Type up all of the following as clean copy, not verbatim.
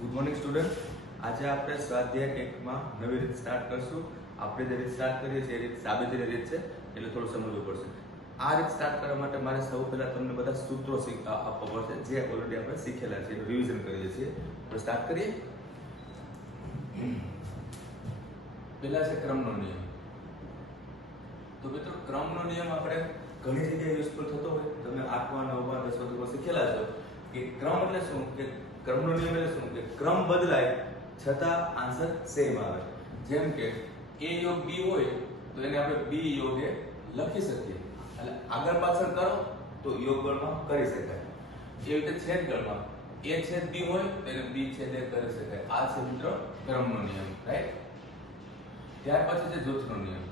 Good morning student. આજે આપણે સ્વાધ્યાય એકમાં નવી રીત સ્ટાર્ટ કરશું. આપણે જે રીત સ્ટાર્ટ કરીએ છીએ એ રીત સાબિતીની રીત છે, એટલે થોડું સમજવું પડશે. આ રીત સ્ટાર્ટ કરવા માટે મારે સૌ પહેલા તમને બધા સૂત્રો આપવા પડશે, જે ઓલરેડી આપણે શીખેલા છે, રિવિઝન કરીએ છીએ. તો સ્ટાર્ટ કરીએ. પહેલા છે ક્રમનો નિયમ. તો મિત્રો, ક્રમનો નિયમ આપણે ઘણી જગ્યાએ યુઝફુલ થતો હોય. તમે 8મા 9મા 10મા શીખેલા છો કે ક્રમ એટલે શું, કે ક્રમનો નિયમ એટલે શું, કે ક્રમ બદલાય છતાં આન્સર સેમ આવે. જેમ કે a યોગ b હોય તો એને આપણે b યોગ a લખી શકીએ, એટલે આગળ પાછળ કરો તો યોગગણમાં કરી શકાય. એ રીતે છેદગણમાં a છેદ b હોય તો એને b છેદ a કરી શકાય. આ છે મિત્રો ક્રમનો નિયમ, રાઈટ. ત્યાર પછી છે જૂથનો નિયમ.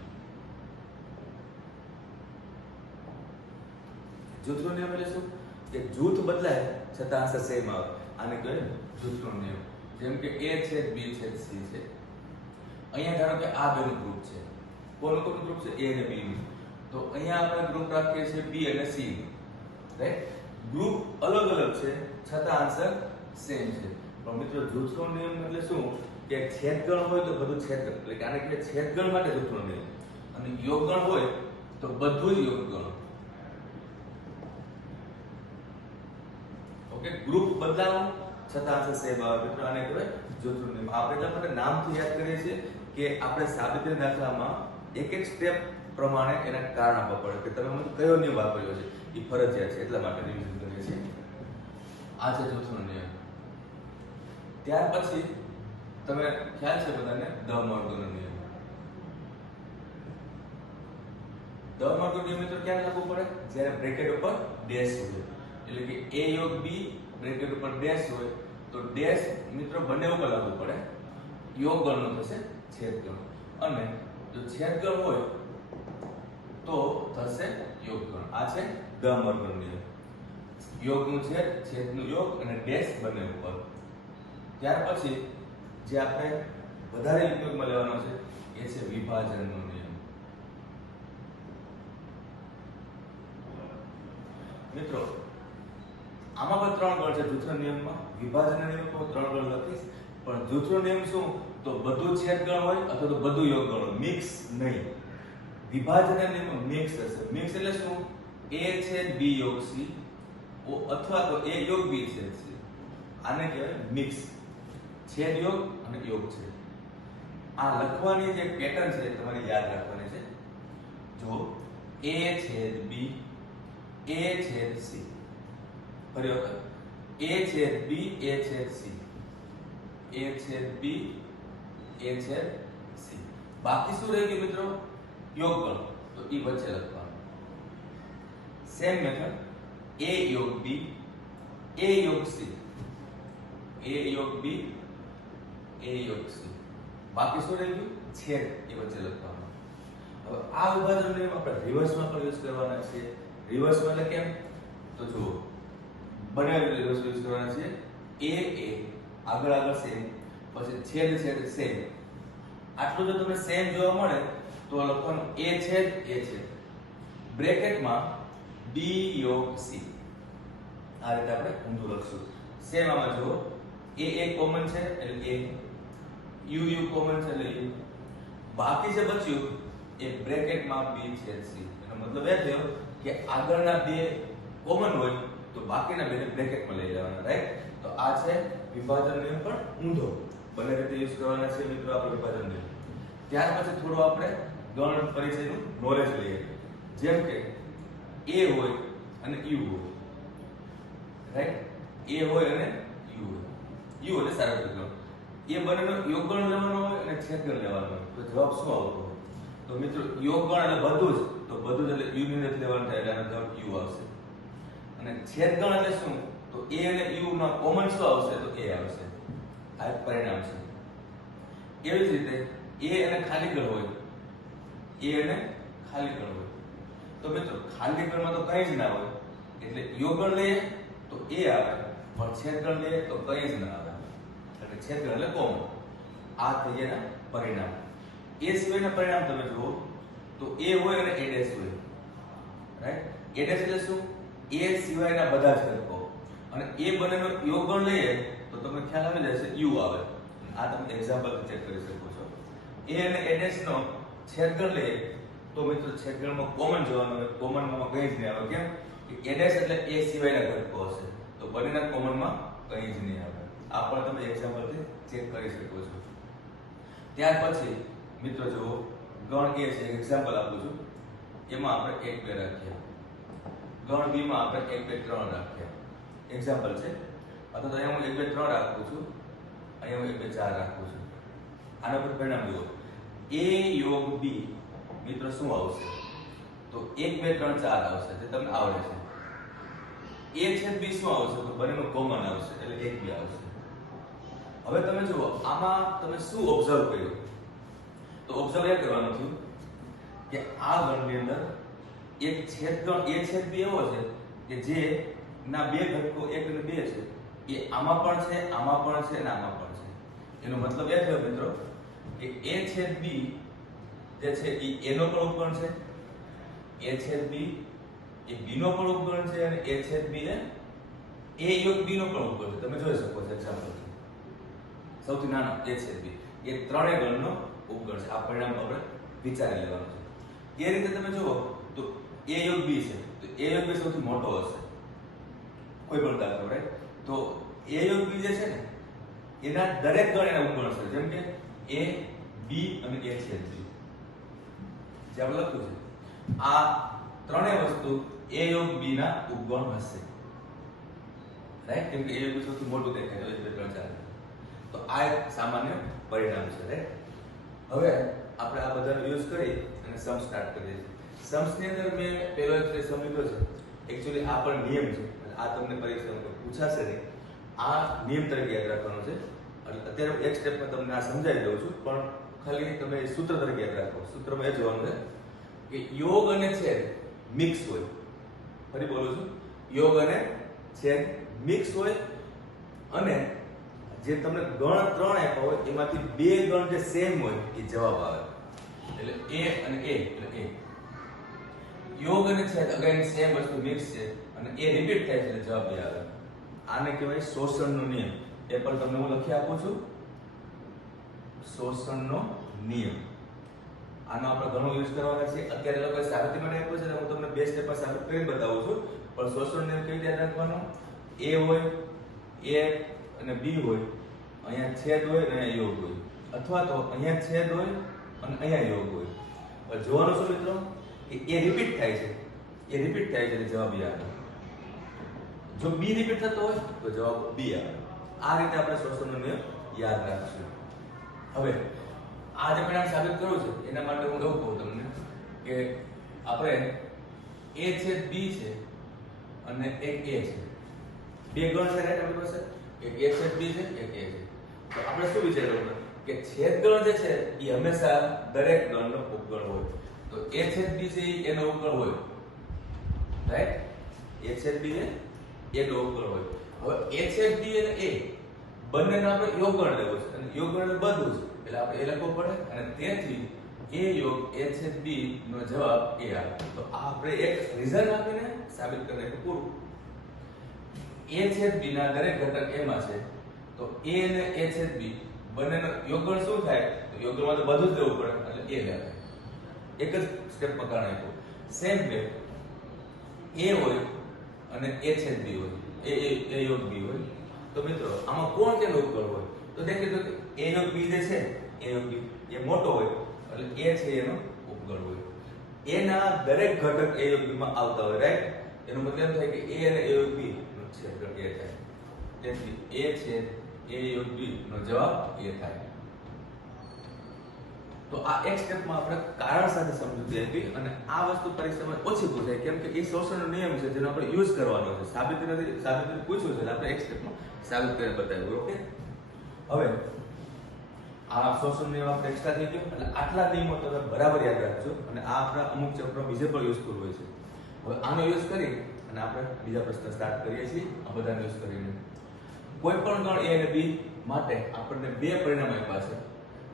જૂથનો નિયમ એટલે શું, કે જૂથ બદલાય છતાં આન્સર સેમ આવે. આને કહેવાય જૂથનો નિયમ. જેમ કે a છેદ b છેદ c છે. અહીંયા ધારો કે આ બેનું ગ્રુપ છે. કોનું ગ્રુપ છે? a અને b નું. તો અહીંયા આપણે ગ્રુપ રાખીએ છીએ b અને c નું, રાઈટ. ગ્રુપ અલગ અલગ છે છતાં આન્સર સેમ છે. પણ મિત્રો, જૂથનો નિયમ એટલે શું, કે છેદગણ હોય તો બધું છેદગણ, એટલે કે આને કહેવાય છેદગણ માટે જૂથનો નિયમ. અને યોગગણ હોય તો બધું જ યોગગણ. ઓકે, ગ્રુપ બદલાવું છતાં આન્સર સેમ આવે. મિત્રો, આને કહેવાય જૂથનો નિયમ. આપણે એટલા માટે નામથી યાદ કરીએ છીએ કે આપણે સાબિતીના દાખલામાં એક એક સ્ટેપ પ્રમાણે એના કારણ આપવા પડે, કે તમે મને કયો નિયમ વાપર્યો છે, એ ફરજિયાત છે. એટલા માટે રિવિઝન કરીએ છીએ. આ છે જૂથનો નિયમ. ત્યાર પછી તમે ખ્યાલ છે બધાને દહમર્ગનો નિયમ. દહમર્ગનો નિયમ મિત્રો ક્યાં લાગુ પડે? જ્યારે બ્રેકેટ ઉપર ડેશ હોય, એટલે કે a યોગ b બ્રેકેટ ઉપર ડેશ હોય તો ડેશ મિત્રો બંને ઉપર લાગુ પડે. યોગગણનો થશે છેદગણ, અને જો છેદગણ હોય તો થશે યોગગણ. આ છે દહમર્ગનો નિયમ. યોગનું છેદ, છેદનું યોગ અને ડેશ બંને ઉપર. ત્યાર પછી જે આપણે વધારે ઉપયોગમાં લેવાનો છે એ છે વિભાજનનો નિયમ. મિત્રો, આમાં પણ 3 ગણ છે જૂથના નિયમમાં. વિભાજનના નિયમમાં 3 ગણ લખીશ, પણ જૂથનો નિયમ શું, તો બધું છેદગણ હોય અથવા તો બધું યોગગણ હોય, મિક્સ નહીં. વિભાજનના નિયમમાં મિક્સ હશે. મિક્સ એટલે શું? a છેદ b યોગ c અથવા તો a યોગ b છેદ c. આને કહેવાય મિક્સ. છેદ યોગ અને યોગ છે. આ લખવાની જે પેટર્ન છે તમારે યાદ રાખવાની છે. જો a છેદ b a છેદ c, ફરી વખત a છેદ b a છેદ c, a છેદ b a છેદ c. બાકી શું રહી ગયું મિત્રો? યોગગણ. તો ઈ વચ્ચે લખવાનું. સેમ મેથડ a યોગ b a યોગ c, a યોગ b a યોગ c. બાકી શું રહી ગયું? છેદ. એ વચ્ચે લખવાનું. હવે આ વિભાજન નિયમ આપણે રિવર્સમાં પણ યુઝ કરવાના છે. રિવર્સમાં એટલે કેમ? તો જુઓ, બંને રિવર્સ યુઝ કરવાના છે. આગળ આગળ સેમ, પછી છેદ છેદ સેમ. આટલું જો તમને સેમ જોવા મળે તો લખવાનું a છેદ a છેદ બ્રેકેટમાં b યોગ c. આ રીતે આપણે ઊંધું લખશું. સેમ આમાં જુઓ, a કોમન છે એટલે a, u કોમન છે એટલે u. બાકી જે બચ્યું એ બ્રેકેટમાં b છેદ c. એનો મતલબ એ થયો કે આગળના બે કોમન હોય તો બાકીના બેને બ્રેકેટમાં લઈ જવાના, રાઈટ. તો આ છે વિભાજન નિયમ, પણ ઊંધો. બંને રીતે યુઝ કરવાના છે મિત્રો આપણે વિભાજન નિયમ. ત્યાર પછી થોડું આપણે ગણ પરિચયનું નોલેજ લઈએ. જેમ કે a હોય અને u હોય, રાઈટ. a હોય અને u હોય. u એટલે સાર્વત્રિક ગણ. એ બંનેનો યોગગણ લેવાનો હોય અને છેદગણ લેવાનો હોય. તો જવાબ શું આવતો હોય? તો મિત્રો, યોગગણ એટલે બધું જ, તો બધું જ એટલે u ની નથી લેવાનું થાય, એટલે આનો જવાબ u આવશે. અને છેદગણ એટલે શું? તો a અને u માં કોમન શું આવશે? તો a આવશે. આ એક પરિણામ છે. એવી જ રીતે a અને ખાલી ગણ હોય, a અને ખાલી ગણ હોય તો મિત્રો, ખાલી ગણમાં તો કંઈ જ ના હોય, એટલે યોગગણ લઈએ તો a આવે, પણ છેદગણ લઈએ તો કંઈ જ ના આવે. એટલે છેદગણ એટલે કોમન. આ થઈ ગયા પરિણામ. એ સિવાયના પરિણામ તમે જુઓ તો a હોય અને a ડેશ હોય, રાઈટ. a ડેશ એટલે શું? a સિવાયના બધા છેદકો. અને એ બંનેનો યોગગણ લઈએ તો તમને ખ્યાલ આવી જશે યુ આવે. આ તમે એક્ઝામ્પલ ચેક કરી શકો છો. એ અને a' નો છેદગણ લઈએ તો મિત્રો છેદગણમાં કોમન જોવાનું હોય. કોમનમાં કંઈ જ નહીં આવે. કેમ કે a' એટલે a સિવાયના ઘટકો હશે, તો બંનેના કોમનમાં કંઈ જ નહીં આવે. આ પણ તમે એક્ઝામ્પલથી ચેક કરી શકો છો. ત્યાર પછી મિત્રો જુઓ, ગણ a છે, એક્ઝામ્પલ આપું છું. એમાં આપણે 1 2 રાખ્યા. ગણ b માં આપણે 1 2 3 રાખ્યા. એક્ઝામ્પલ છે. અથવા તો અહીંયા હું 1 2 3 રાખું છું, અહીંયા હું 1 2 4 રાખું છું. આના પર પરિણામ જુઓ. a યોગ b મિત્રો શું આવશે? તો 1 2 3 4 આવશે, જે તમને આવડે છે. a છેદ b શું આવશે? તો બંનેનું કોમન આવશે, એટલે 1 2 આવશે. હવે તમે જુઓ, આમાં તમે શું ઓબ્ઝર્વ કર્યું? તો ઓબ્ઝર્વ એ કરવાનું થયું કે આ ગણની અંદર એક છેદગણ a છેદ b એવો છે કે જે ના બે ઘટકો 1 અને 2 છે, એ આમાં પણ છે, આમાં પણ છે અને આમાં પણ છે. એનો મતલબ એ થયો મિત્રો કે a છેદ b જે છે એ a નો પણ ઉપગણ છે, a છેદ b એ b નો પણ ઉપગણ છે, અને a છેદ b એ a યોગ b નો પણ ઉપગણ છે. તમે જોઈ શકો છો એક્ઝામ્પલ. સૌથી નાનો a છેદ b એ ત્રણેય ગણનો ઉપગણ છે. આ પરિણામ આપણે વિચારી લેવાનું છે. એ રીતે તમે જુઓ તો a યોગ b છે, તો a યોગ b સૌથી મોટો હશે કોઈ પણ દાખલો, રાઈટ? તો a યોગ b જે છે ને એના દરેક ગણ એના ઉપગણ છે. જેમ કે a b અને a છેદ b જે આપણે લખ્યું છે, આ ત્રણેય વસ્તુ a યોગ b ના ઉપગણ હશે, રાઈટ? કેમ કે a યોગ b સૌથી મોટું દેખાય છે 1 2 3 4. તો આ એક સામાન્ય પરિણામ છે, રાઈટ? હવે આપણે આ બધાનો યુઝ કરી અને સમ સ્ટાર્ટ કરીએ છીએ. સમ્સ ની અંદર મેં પહેલો એક સમ લીધો છે. એક્ચ્યુઅલી આ પણ નિયમ છે, આ તમને પરીક્ષામાં પૂછાશે નહીં. આ નિયમ તરીકે યાદ રાખવાનો છે. એટલે અત્યારે એક સ્ટેપમાં તમને આ સમજાવી દઉં છું, પણ ખાલી તમે સૂત્ર તરીકે યાદ રાખો. સૂત્રમાં એ જોવાનું છે કે યોગ અને છેદ મિક્સ હોય. ફરી બોલું છું, યોગ અને છેદ મિક્સ હોય, અને જે તમને ગણ 3 આપ્યા હોય એમાંથી બે ગણ જે સેમ હોય એ જવાબ આવે. એટલે a અને a એટલે a. યોગ અને છેદ અગેન સેમ વસ્તુ મિક્સ છે અને એ રિપીટ થાય છે એટલે જવાબ એ આવે. આને કહેવાય શોષણનો નિયમ. એ પણ તમને હું લખી આપું છું, શોષણનો નિયમ. આનો આપણે ઘણો યુઝ કરવાના છે. અત્યારે લોકોએ સાબિતી માટે આપ્યો છે, હું તમને બે સ્ટેપમાં સાબિત કરીને બતાવું છું. પણ શોષણ નિયમ કેવી રીતે રાખવાનો? a હોય, a અને b હોય, અહીંયા છેદ હોય અને અહીંયા યોગ હોય, અથવા તો અહીંયા છેદ હોય અને અહીંયા યોગ હોય. હવે જોવાનું શું મિત્રો કે એ રિપીટ થાય છે, એ રિપીટ થાય છે એટલે જવાબ એ આવે. જો b રિપીટ થતો હોય તો જવાબ b આવે. આ રીતે આપણે શોષણનો નિયમ યાદ રાખશું. હવે આ જે પરિણામ સાબિત કરવું છે એના માટે હું એવું કહું તમને કે આપણે a છેદ b છે અને એક a છે. બે ગણ છે, રાઈટ? આપણી પાસે એક a છેદ b છે, એક a છે. તો આપણે શું વિચારવું કે છેદ ગણ જે છે એ હંમેશા દરેક ગણનો ઉપગણ હોય. તો a છેદ b છે એનો ઉપગણ હોય, રાઈટ? a છેદ b એ નો ઉપગણ હોય. હવે a છેદ b અને a બંનેનો આપણે યોગગણ લેવો છે, અને યોગગણ બધું છે એટલે આપણે એ લખવું પડે, અને તેથી a યોગ a છેદ b નો જવાબ a આવે. તો આ આપણે એક રીઝન આપીને સાબિત કરી નાખ્યું પૂરું. a છેદ b ના દરેક ઘટક a માં છે, તો a અને a છેદ b બંનેનો યોગગણ શું થાય? તો યોગગણમાં તો બધું જ લેવું પડે એટલે a લેવાય. એક જ સ્ટેપમાં કારણ આપ્યું. સેમ વે a હોય અને a છેદ b હોય, a યોગ b હોય, તો મિત્રો આમાં કોણ કેનો ઉપગણ હોય? તો દેખીએ તો a યોગ b જે છે, a યોગ b એ મોટો હોય એટલે a છે એનો ઉપગણ હોય. a ના દરેક ઘટક a યોગ b માં આવતા હોય, રાઈટ? એનો મતલબ એમ થાય કે a અને a યોગ b નો છેદગણ a થાય. તેથી a છેદ a યોગ b નો જવાબ a થાય. તો આ એક સ્ટેપમાં આપણે કારણ સાથે સમજૂતી આપી, અને આ વસ્તુ પરીક્ષામાં ઓછી પૂછાય કેમ કે એ શોષણનો નિયમ છે જેનો આપણે યુઝ કરવાનો છે. સાબિતી પૂછ્યું છે એટલે આપણે એક સ્ટેપમાં સાબિત કરીને બતાવ્યું. ઓકે, હવે આ શોષણ નિયમ આપણે એક્સ્ટ્રા થઈ ગયો એટલે આટલા નિયમો તમે બરાબર યાદ રાખજો, અને આ આપણા અમુક ચેપ્ટર બીજે પણ યુઝફુલ હોય છે. હવે આનો યુઝ કરી અને આપણે બીજા પ્રશ્ન સ્ટાર્ટ કરીએ છીએ. આ બધાનો યુઝ કરીને કોઈ પણ ગણ a અને b માટે આપણને બે પરિણામ આપ્યા છે.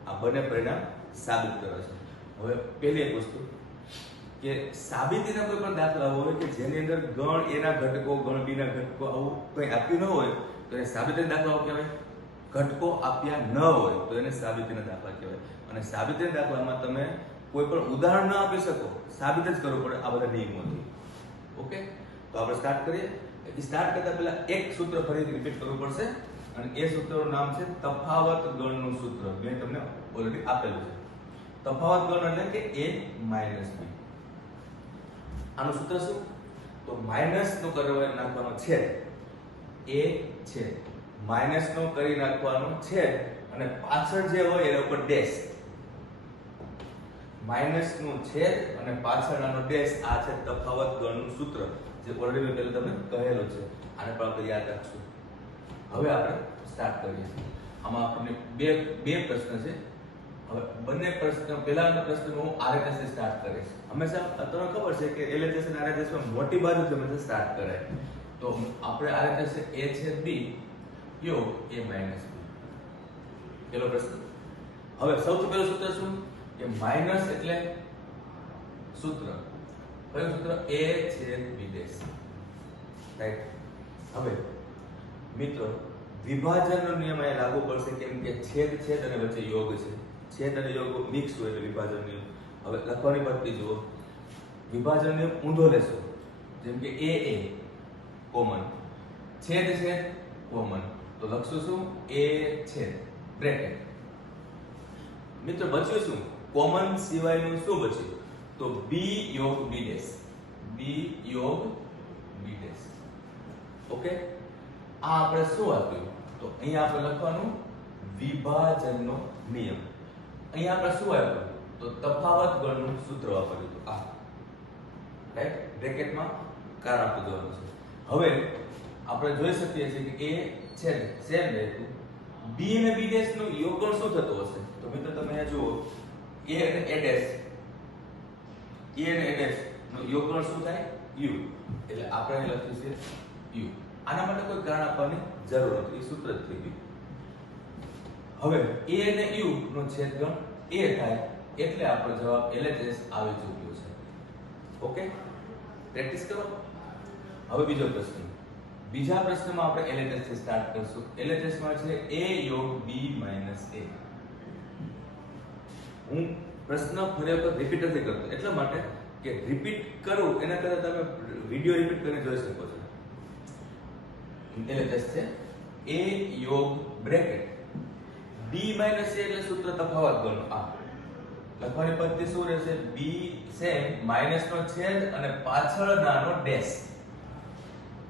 આ બંને પરિણામ સાબિત કરે છે. હવે પહેલી એક વસ્તુ કે સાબિતીના કોઈ પણ દાખલા હોય કે જેની અંદર ગણ A ના ઘટકો ગણ B ના ઘટકો આવું કંઈ આપ્યું ન હોય તો એને સાબિતીના દાખલાઓ કહેવાય. ઘટકો આપ્યા ન હોય તો એને સાબિતીના દાખલા કહેવાય. અને સાબિતીના દાખલામાં તમે કોઈ પણ ઉદાહરણ ન આપી શકો, સાબિત જ કરવું પડે આ બધા નિયમોથી. ઓકે, તો આપણે સ્ટાર્ટ કરીએ. સ્ટાર્ટ કરતા પહેલા એક સૂત્ર ફરીથી રિપીટ કરવું પડશે અને એ સૂત્રનું નામ છે તફાવત ગણનું સૂત્ર. મેં તમને ઓલરેડી આપેલું છે. તફાવત ગણ એટલે કે A માઈનસ B. આનું સૂત્ર શું? તો માઈનસ નો કરી નાખવાનો છેદ A છે, માઈનસ નો કરી નાખવાનો છેદ અને પાછળ જે હોય એના ઉપર ડેશ. માઈનસ નું છેદ અને પાછળનો ડેશ, આ છે તફાવત ગણનું સૂત્ર, જે ઓલરેડી મેં પહેલા તમને કહેલું છે. આને પણ આપણે યાદ રાખશું. હવે આપણે સ્ટાર્ટ કરીએ છીએ. આમાં આપણને બે પ્રશ્ન છે. હવે બંને પ્રશ્ન, પહેલાનો પ્રશ્ન હું RHS થી સ્ટાર્ટ કરીશ. હંમેશા તમને ખબર છે કે LHS અને RHS માં મોટી બાજુથી હંમેશા સ્ટાર્ટ કરાય. તો આપણે RHS છે A છેદ B યોગ A માઈનસ B. પહેલો પ્રશ્ન. હવે સૌથી પહેલું સૂત્ર શું? કે માઈનસ એટલે સૂત્ર કયું સૂત્ર? A છેદ B ડેશ. રાઈટ. હવે મિત્રો વિભાજનનો નિયમ અહીંયા લાગુ પડશે, કેમ કે છેદ છેદ અને વચ્ચે યોગ છે. છેદ અને યોગ મિક્સ હોય એટલે વિભાજન નિયમ. હવે લખવાની પદ્ધતિ જુઓ. વિભાજન નિયમ ઊંધો લેશો. જેમ કે A કોમન, છેદ છેદ કોમન, તો લખશું શું? A છેદ બ્રેકેટ. મિત્રો બચ્યું શું? કોમન સિવાયનું શું બચ્યું? તો B યોગ B ડેશ. B યોગ B ડેશ. ઓકે, આ આપણે શું આપ્યું? તો અહીંયા આપણે લખવાનું વિભાજનનો નિયમ. અહીંયા આપણે શું આપ્યું? તો તફાવત ગણનું સૂત્ર વાપર્યું હતું. આ રાઈટ, બ્રેકેટમાં કાર આપી દેવાનું છે. હવે આપણે જોઈ શકીએ છીએ કે A છેદ સેમ રહેતું, B અને B ડેશ નું યોગફળ શું થતું હશે? તો મિત્રો તમે અહીંયા જુઓ, A અને A ડેશ, A અને A ડેશ નું યોગફળ શું થાય? U. એટલે આપણે અહીં લખ્યું છે U. આના માટે કોઈ કારણ આપવાની જરૂર નથી, એ સૂત્ર જ થઈ ગયું. હવે A અને U નો છેદગણ A થાય એટલે આપણો જવાબ LHS આવી ચૂક્યો છે. ઓકે, પ્રેક્ટિસ કરો. હવે બીજો પ્રશ્ન. બીજા પ્રશ્નમાં આપણે LHS થી સ્ટાર્ટ કરશું. LHS માં છે A યોગ B માઈનસ A. હું પ્રશ્ન ફરી વખત રિપીટ નથી કરતો એટલા માટે કે રિપીટ કરું એના કરતા તમે વિડિયો રિપીટ કરીને જોઈ શકો છો. LHS છે A યોગ બ્રેકેટ B માઈનસ A એટલે સૂત્ર તફાવત ગણનો. આ લખવાની પદ્ધતિ શું રહેશે? B સેમ માઈનસ નો છેદ અને પાછળનાનો ડેશ.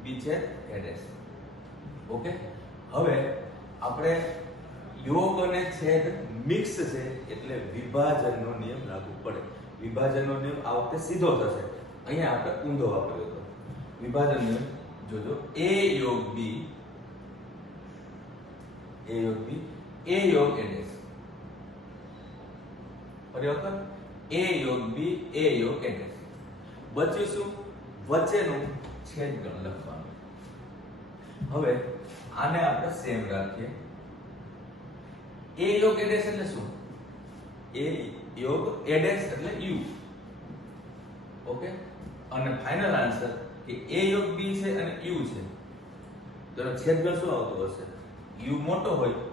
B છેદ A ડેશ. ઓકે, હવે આપણે યોગ અને છેદ મિક્સ છે એટલે વિભાજનનો નિયમ લાગુ પડે. વિભાજનનો નિયમ આ વખતે સીધો થશે, અહીંયા આપણે ઊંધો વાપર્યો હતો. વિભાજન નિયમ જોજો. A યોગ B, A યોગ B, A યોગ A ડેશ. ફરી વખત A યોગ B, A યોગ A ડેશ. બચ્યું શું? વચ્ચેનું છેદગણ લખવાનું. હવે આને આપણે સેમ રાખીએ. A યોગ A ડેશ એટલે શું? A યોગ A ડેશ એટલે U. ઓકે, અને ફાઇનલ આન્સર કે A યોગ B છે અને U છે, તો છેદગણ શું આવતો હશે? U મોટો હોય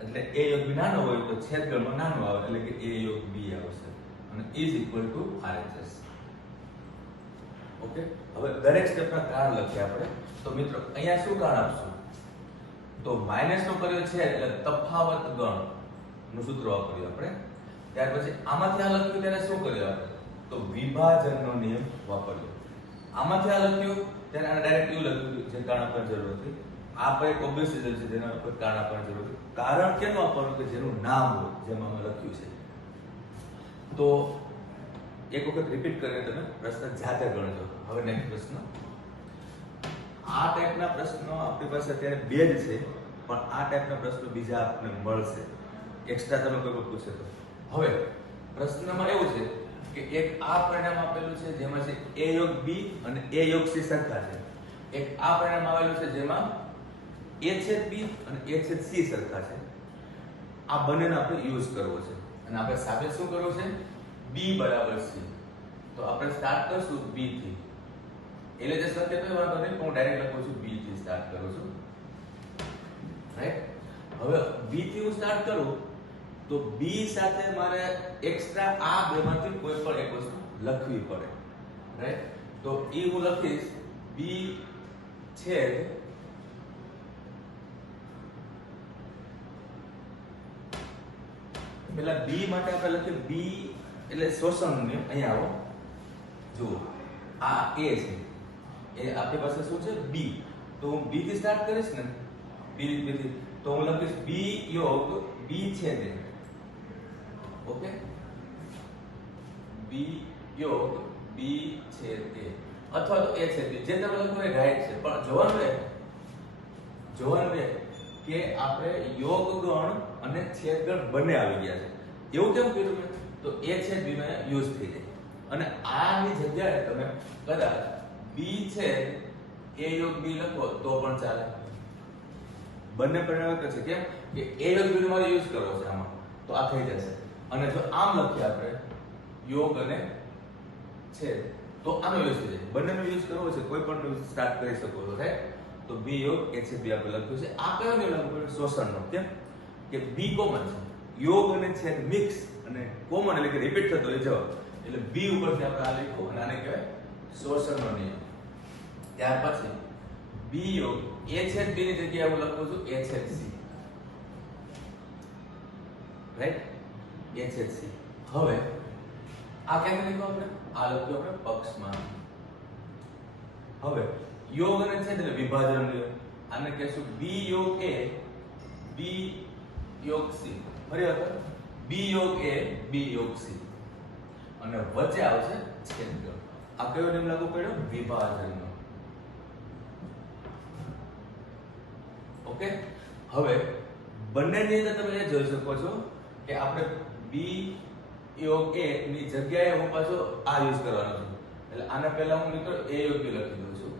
એટલે A યોગ B નાનો હોય તો છેદગણમાં નાનો આવે એટલે કે A યોગ B આવશે અને is equal to RHS. Okay, હવે દરેક સ્ટેપના કારણ લખીએ આપણે. તો મિત્રો અહીંયા શું કારણ આપશું? તો માઈનસ નો કર્યો છે એટલે તફાવત ગણ નું સૂત્ર વાપર્યું આપણે. ત્યાર પછી આમાંથી આ લખ્યું ત્યારે શું કર્યું આપણે? તો વિભાજનનો નિયમ વાપર્યો. આમાંથી આ લખ્યું ત્યારે આને ડાયરેક્ટ યુ લખ્યું જે કારણ આપવાની જરૂર હતી. આ પર એક ઓબ્વિયસ રિઝલ્ટ છે જેના ઉપર કારણ આપવાની જરૂર હતી. કારણ કેમ આપવાનું? કે જેનું નામ હોય, જેમાં અમે લખ્યું છે. તો એક વખત રિપીટ કરીને તમે પ્રશ્ન જાતે ગણજો. હવે નેક્સ્ટ પ્રશ્ન. આ ટાઈપના પ્રશ્નો આપણી પાસે અત્યારે બે જ છે, પણ આ ટાઈપના પ્રશ્નો બીજા આપણને મળશે એક્સ્ટ્રા તમે કોઈ પૂછે તો. હવે પ્રશ્નમાં એવું છે કે એક આ પરિણામ આપેલું છે જેમાં છે A યોગ B અને A યોગ C સરખા છે. એક આ પરિણામ આવેલું છે જેમાં A છેદ B અને A છેદ C સરખા છે. આ બંનેનો આપણે યુઝ કરવો છે અને આપણે સાબિત શું કરવું છે? B બરાબર C. તો તો આપણે સ્ટાર્ટ કરશું B થી. એટલે જે શક્ય તો વાંધો નહીં, હું ડાયરેક્ટ લખું છું B થી સ્ટાર્ટ કરું છું. રાઈટ? હવે B થી હું સ્ટાર્ટ કરું તો B સાથે મારે એક્સ્ટ્રા આ બેમાંથી કોઈ પણ એક વસ્તુ લખવી પડે. રાઈટ? તો એ હું લખીશ B છેદ પેલા B માટે આપણે લખીએ B એટલે શોષણનો નિયમ. અહીંયા આવો, જુઓ આ A છે, એ આપણી પાસે શું છે B. તો હું B થી સ્ટાર્ટ કરીશ ને, B થી તો હું લખીશ B યોગ B છેદ A. ઓકે, B યોગ B છેદ A અથવા તો A છેદ B, જે તમે લખો એ રાઈટ છે. પણ જોવાનું એ કે આપણે યોગ ગણ અને છેદ ગણ બંને આવી ગયા છે. એવું કેમ કર્યું મેં? તો A છેદ B નો યુઝ થઈ જાય. અને આની જગ્યાએ તમે કદાચ B છેદ A યોગ B લખો તો પણ ચાલે. બંને પરિણામ છે. કેમ કે A યોગ B નો મારે યુઝ કરવો છે આમાં, તો આ થઈ જશે. અને જો આમ લખીએ આપણે યોગ અને છેદ તો આનો યુઝ થઈ જાય. બંનેનો યુઝ કરવો છે, કોઈ પણ સ્ટાર્ટ કરી શકો છો. રાઈટ? તો B યોગ A છેદ B આપણે લખ્યું છે. આ કયો નિયમ લાગુ પડે? શોષણનો. કેમ કે B કોમન છે, યોગ અને છેદ મિક્સ અને કોમન એટલે કે રિપીટ થતો એ જવાબ. એટલે B ઉપરથી આપણે આ લખ્યું અને આને કહેવાય શોષણનો નિયમ. ત્યાર પછી B યોગ A છેદ B ની જગ્યાએ હું લખું છું A છેદ C. રાઈટ? A છેદ C. હવે આ કેમ લખ્યું આપણે? આ લખ્યું આપણે પક્ષમાં. હવે યોગ અને છેદ એટલે વિભાજન નિયમ. આને કહેશું B યોગ A B યોગ C. બરાબર? B યોગ A B યોગ C. અને વચ્ચે આવશે છેદગણ. આ કયો નિયમ લાગુ પડ્યો? વિભાજનનો. ઓકે, હવે બંનેની અંદર તમે એ જોઈ શકો છો કે આપણે B યોગ A ની જગ્યાએ હું પાછો આ યુઝ કરવાનો છું. એટલે આના પહેલા હું મિત્રો A યોગ B લખી દઉં છું.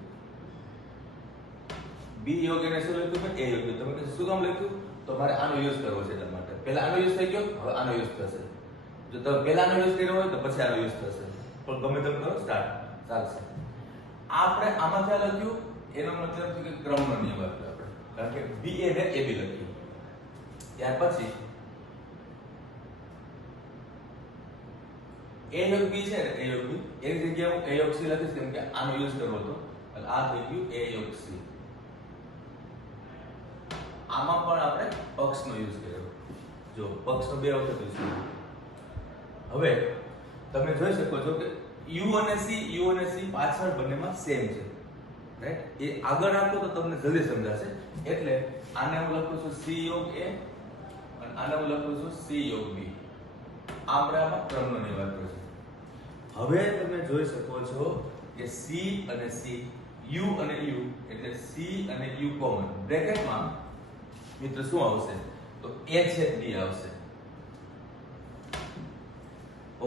B યોગ એને શું લખ્યું? A યોગ B. તમે કહો શું કામ લખ્યું? તો મારે આનો યુઝ કરવો છે એટલા માટે. પહેલા આનો યુઝ થઈ ગયો, હવે આનો યુઝ થશે. જો તમે પહેલા આનો યુઝ કર્યો હોય તો પછી આનો યુઝ થશે. પણ ગમે તેમ કરો, સ્ટાર્ટ ચાલશે. આપણે આમાંથી આ લખ્યું એનો મતલબ છે કે ક્રમનો નિયમ આપ્યો આપણે. કારણ કે B A ને A B લખ્યું. ત્યાર પછી A યોગ B છે ને, A યોગ B એની જગ્યાએ હું A યોગ C લખીશ કેમ કે આનો યુઝ કરવો હતો. એટલે આ થઈ ગયું A યોગ C. આમાં પણ આપણે પક્ષનો યુઝ કર્યો. જો પક્ષનો બે વખત યુઝ કર્યો. હવે તમે જોઈ શકો છો કે U અને C પાછળ બંનેમાં સેમ છે. રાઈટ? એ આગળ રાખો તો તમને જલ્દી સમજાશે. એટલે આને હું લખું છું C યોગ A અને આને હું લખું છું C યોગ B. આપણે આમાં ક્રમનો નિયમ આપ્યો છે. હવે તમે જોઈ શકો છો કે C અને C, U અને U એટલે C અને U કોમન. બ્રેકેટમાં મિત્ર શું આવશે? તો A છેદ B આવશે.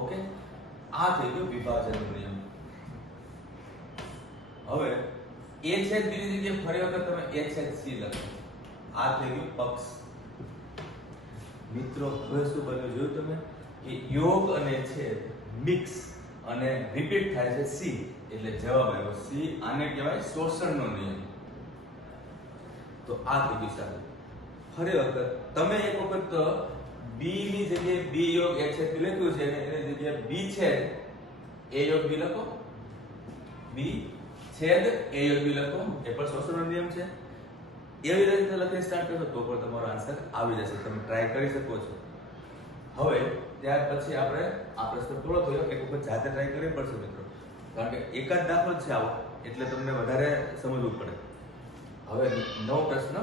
ઓકે, આ થઈ ગયો વિભાજનનો નિયમ. હવે A છેદ B ની જગ્યાએ ફરી વખત તમે A છેદ C લખો. આ થઈ ગયું પક્ષ. મિત્રો હવે શું બન્યું જોયું તમે? કે યોગ અને છેદ મિક્સ અને રિપીટ થાય છે C. એટલે જવાબ આવ્યો C. આને કહેવાય શોષણનો નિયમ. તો આ થઈ ગયું. સારું, ફરી વખત તમે એક વખત B ની જગ્યાએ B યોગ A છેદ B લખ્યું છે અને એની જગ્યાએ B છેદ A યોગ B લખો. B છેદ A યોગ B લખો. એ પણ શોષણનો નિયમ છે. એવી રીતે લખી સ્ટાર્ટ કરશો તો પણ તમારો આન્સર આવી જશે. તમે ટ્રાય કરી શકો છો. હવે ત્યાર પછી આપણે આ પ્રશ્ન થોડો થયો, એક વખત જાતે ટ્રાય કરવી પડશે મિત્રો. કારણ કે એક જ દાખલો છે આવો એટલે તમને વધારે સમજવું પડે. હવે નવો પ્રશ્ન.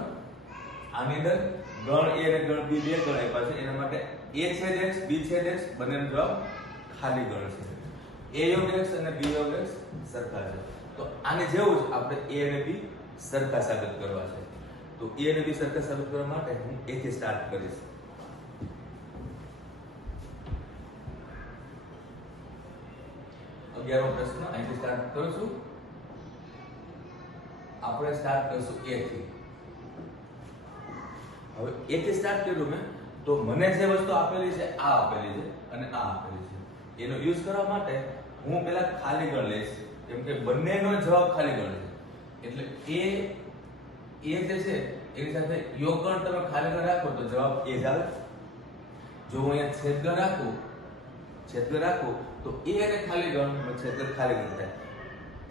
આની અંદર ગણ A અને ગણ B બે ગણ આપ્યા છે. એના માટે A છેદ x B છેદ x બંનેનો જવાબ ખાલી ગણ છે. A યોગ x અને B યોગ x સરખા છે. તો આને જેવું જ આપણે A અને B સરખા સાબિત કરવા છે. તો A અને B સરખા સાબિત કરવા માટે હું A થી સ્ટાર્ટ કરીશ. અગિયારમો પ્રશ્ન અહીંથી સ્ટાર્ટ કરું છું. આપણે સ્ટાર્ટ કરીશું A થી. હવે A થી સ્ટાર્ટ કર્યું મેં તો મને જે વસ્તુ આપેલી છે આ આપેલી છે અને આ આપેલી છે. એનો યુઝ કરવા માટે હું પહેલા ખાલી ગણ લઈશ, કેમ કે બંનેનો જવાબ ખાલી ગણ છે. એટલે એ જે છે એની સાથે યોગગણ તમે ખાલી ગણ રાખો તો જવાબ એ જ આવે. જો હું અહીંયા છેદગણ રાખું તો એ અને ખાલી ગણ છેદગણ ખાલી ગણ થાય.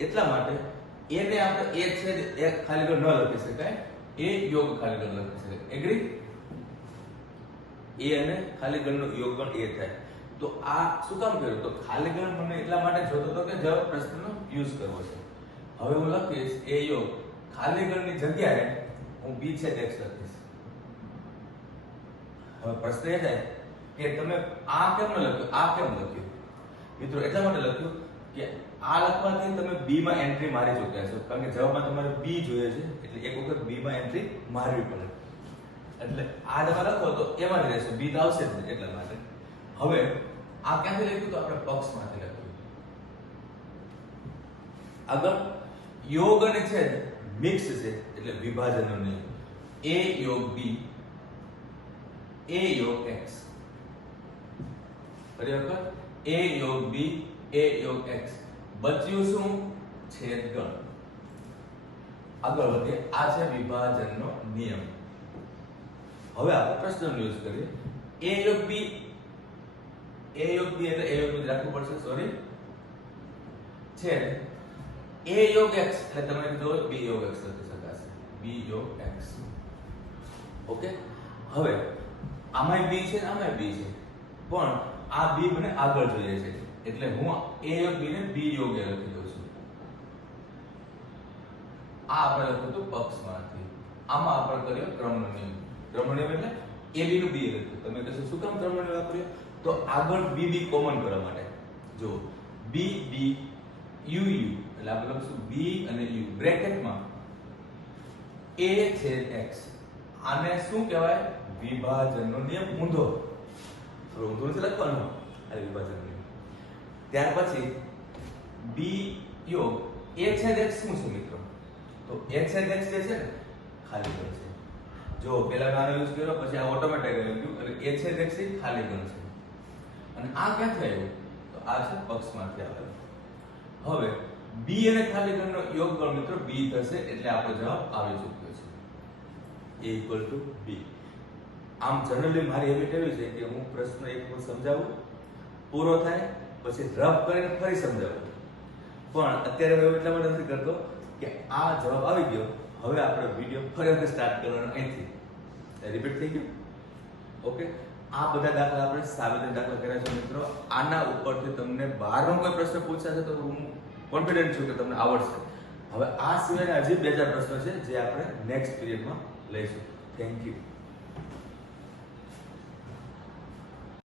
એટલા માટે એને આપણે એ છેદ એક ખાલી ગણ ન લખી શકાય, એ યોગ ખાલી ગણ લખી શકાય. એગ્રી? એ અને ખાલી ગણનો યોગગણ એ થાય. તો આ શું કામ કર્યું? તો ખાલી ગણ મને એટલા માટે જોતો હતો કે જવાબ પ્રશ્નનો યુઝ કરવો છે. હવે હું લખીશ એ યોગ ખાલી ગણની જગ્યાએ હું b છેદ x લખીશ. હવે પ્રશ્ન એ થાય કે તમે આ કેમ ન લખ્યું, આ કેમ લખ્યું? મિત્રો એટલા માટે લખ્યું કે આ લખવાથી તમે b માં એન્ટ્રી મારી ચૂક્યા છો, કારણ કે જવાબમાં તમારે b જોઈએ છે, એટલે એક વખત b માં એન્ટ્રી મારવી પડે. એટલે આ તમે લખો તો એમાં જ રહેશે, b તો આવશે જ નહીં. એટલા માટે હવે આ ક્યાંથી લખ્યું? તો આપણે પક્ષમાંથી લખ્યું. આગળ યોગ અને છેદ મિક્સ છે, એટલે વિભાજનનો નિયમ. a યોગ b, a યોગ x. ફરી વખત a યોગ b, a યોગ x. બચ્યું શું? છેદગણ. આગળ વધીએ. આ છે વિભાજનનો નિયમ. હવે આપણે પ્રશ્નનો યુઝ કરીએ. a યોગ b, a યોગ b એટલે a યોગ b રાખવું પડશે, સોરી. છેદ a યોગ x એટલે તમે કીધું b યોગ x લખી શકાશે, b યોગ x. ઓકે. હવે આમાંય b છે ને આમાંય b છે, પણ આ b મને આગળ જોઈએ છે, એટલે હું a યોગ b ને b યોગ a લખી દઉં છું. આ આપણે લખ્યું હતું પક્ષમાંથી. આમાં આપણે કર્યો ક્રમનો નિયમ. ક્રમનો નિયમ એટલે ab નું b લખ્યું. તમે કહેશો શું કામ ક્રમનો નિયમ વાપર્યો? તો આગળ b કોમન કરવા માટે. જો b u એટલે આપણે લખીશું b અને u બ્રેકેટમાં a છેદ x. આને શું કહેવાય? વિભાજનનો નિયમ ઊંધો. ઊંધો નથી લખવાનો, આ વિભાજનનો નિયમ. ત્યાર પછી b યોગ a છેદ x શું છે મિત્રો? તો a છેદ x જે છે ને ખાલી ગણ છે. જો પહેલા નાનો યુઝ કર્યો પછી આ ઓટોમેટિક આવી ગયું, એટલે a છેદ x એ ખાલી ગણ છે. અને આ ક્યાંથી આવ્યું? તો આ છે પક્ષમાંથી આવેલું. હવે b અને ખાલી ગણનો યોગગણ મિત્રો b થશે, એટલે આપણો જવાબ આવી ચૂક્યો છે, a b. આમ જનરલી મારી હેબિટ એવી છે કે હું પ્રશ્ન એક વખત સમજાવું, પૂરો થાય પછી રફ કરીને ફરી સમજાવું. પણ અત્યારે હું એટલા માટે નથી કરતો કે આ જવાબ આવી ગયો, હવે આપણે વિડિયો ફરી વખત સ્ટાર્ટ કરવાનો અહીંથી. રિપીટ થઈ ગયું. ઓકે. આ બધા દાખલા આપણે સાબિતી દાખલા કર્યા છે મિત્રો. આના ઉપરથી તમને 12નો કોઈ પ્રશ્ન પૂછાશે તો હું કોન્ફિડન્ટ છું કે તમને આવડશે. હવે આ સિવાયના હજી 2-4 પ્રશ્નો છે જે આપણે નેક્સ્ટ પીરિયડમાં લઈશું. Thank you.